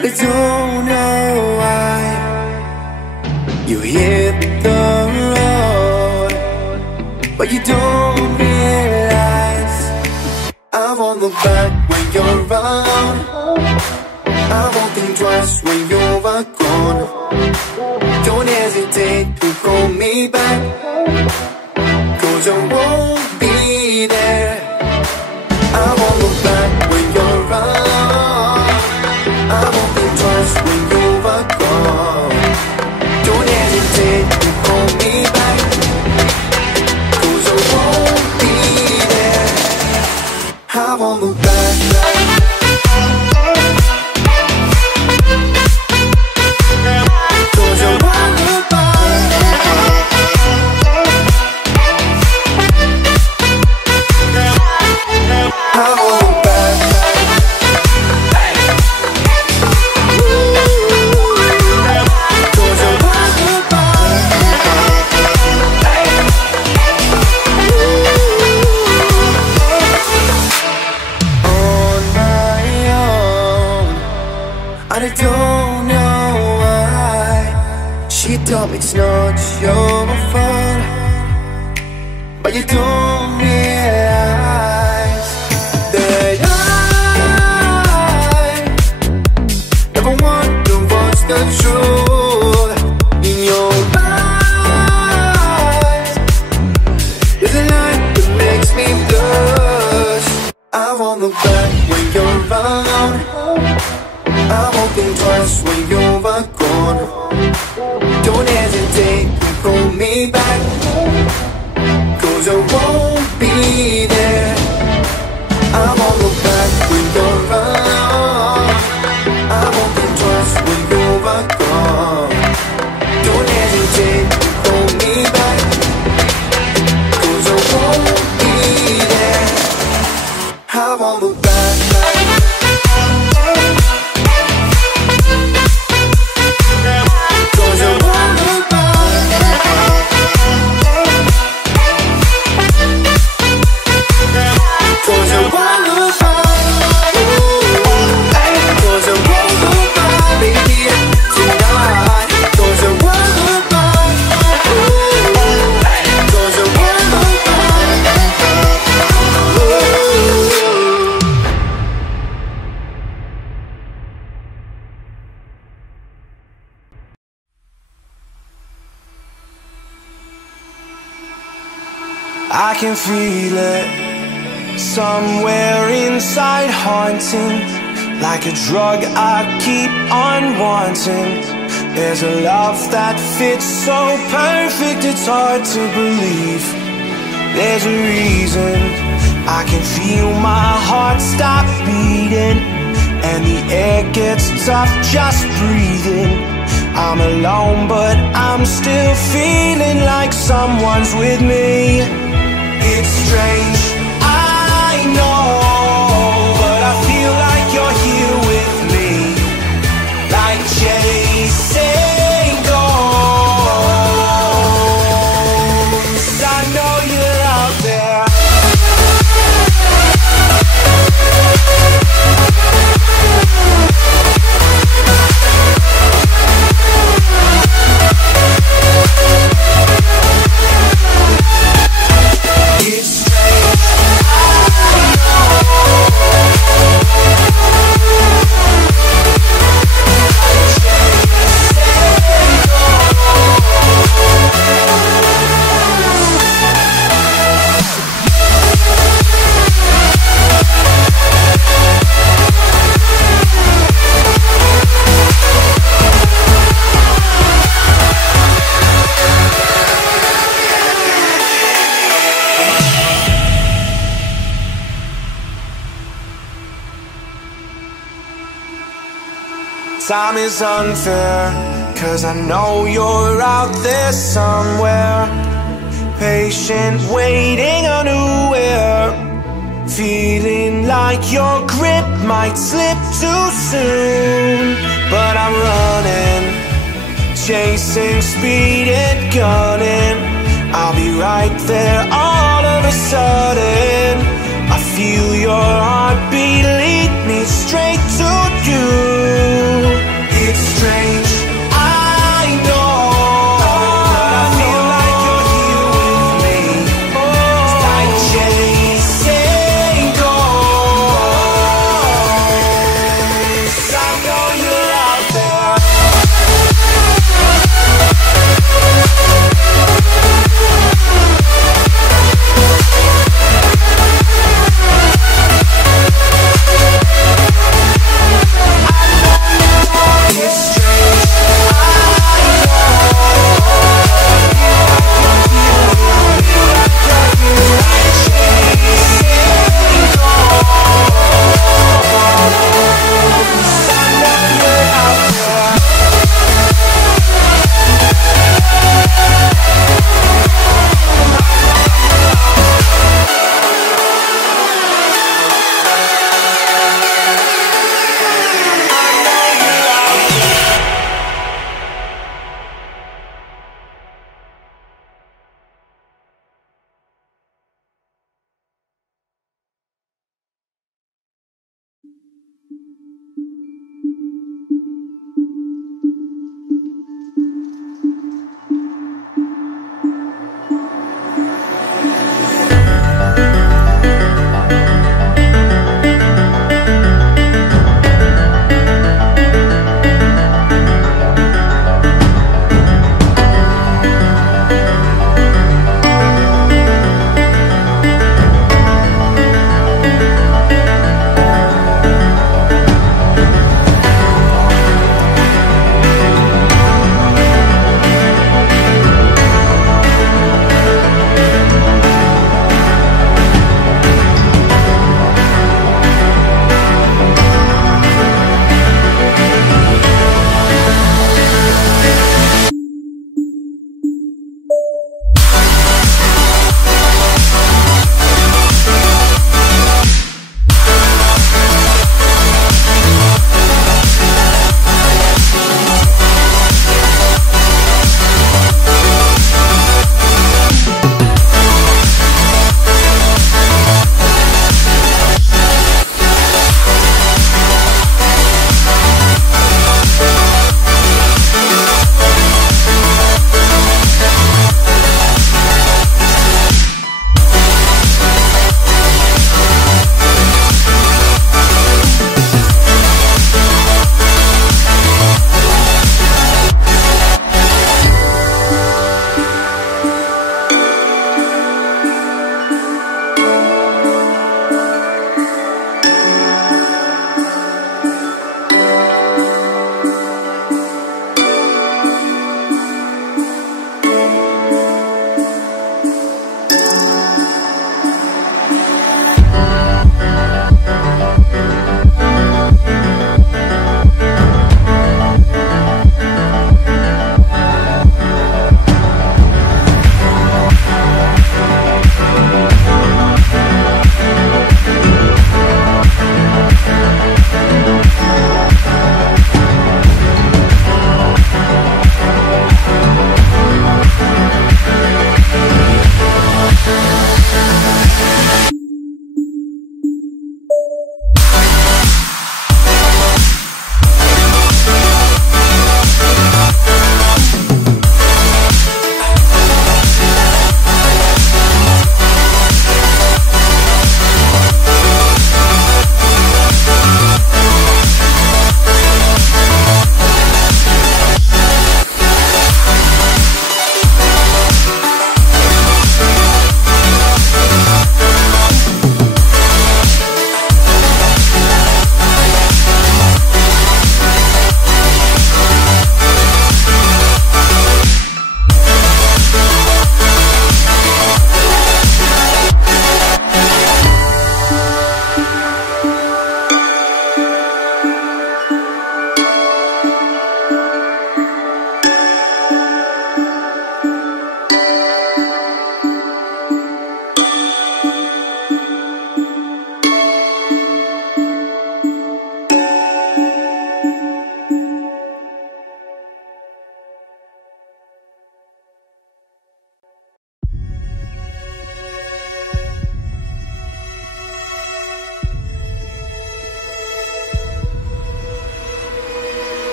but I don't know why. You hit the road, but you don't realize I won't look back when you're around. I won't think twice when you're gone. Don't hesitate to call me back, 'cause I won't be there. I won't look back when you're around. I won't think twice when you're gone. Don't hesitate to call me back, 'cause I won't be there. I won't look back. I don't know why. She told me it's not your fault, but you don't realize that I never wonder what's the truth. In your eyes, there's a light that makes me blush. I won't look back when you're around. I won't think twice when you're gone. Don't hesitate to call me back, 'cause I won't be there. I won't look back when you're around. I won't think twice when you're gone. Don't hesitate to call me back, 'cause I won't be there. I won't look back. I can feel it somewhere inside, haunting like a drug I keep on wanting. There's a love that fits so perfect, it's hard to believe. There's a reason I can feel my heart stop beating, and the air gets tough just breathing. I'm alone but I'm still feeling like someone's with me. It's strange, I know, but I feel like you're here with me, like chasing ghosts. I know you're out there. It's strange, I Time is unfair, 'cause I know you're out there somewhere, patient, waiting unaware, feeling like your grip might slip too soon. But I'm running, chasing speed and gunning. I'll be right there all of a sudden. I feel your heartbeat lead me straight to you.